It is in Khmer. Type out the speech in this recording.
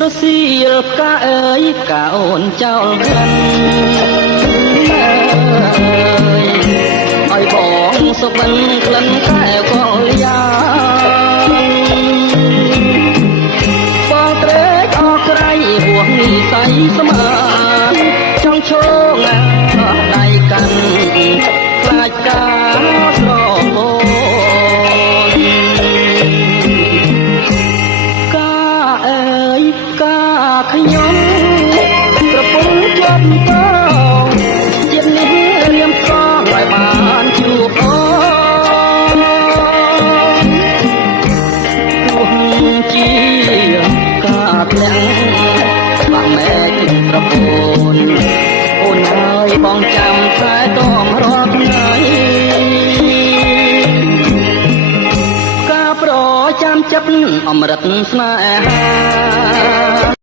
រសៀលផ្កាអើយផ្កាអូនចោលក្លិនឲ្យបងសុបិនក្លិនតែកលយ៉ាងបងត្រេកអរក្រៃហួសនិស័យស្មានចង់ឈោងដៃកាន់ខ្លាចការស្រពោ ខ្ញុំប្រពន្ធជាប់តងជាតិនេះរៀមសងឲ្យបានជួបអូនទោះជាការធ្លាក់បាក់មែកប្រពន្ធអូនហើយបងចាំតែតមរាល់ថ្ងៃការប្រចាំចិត្តអមរិតស្នេហា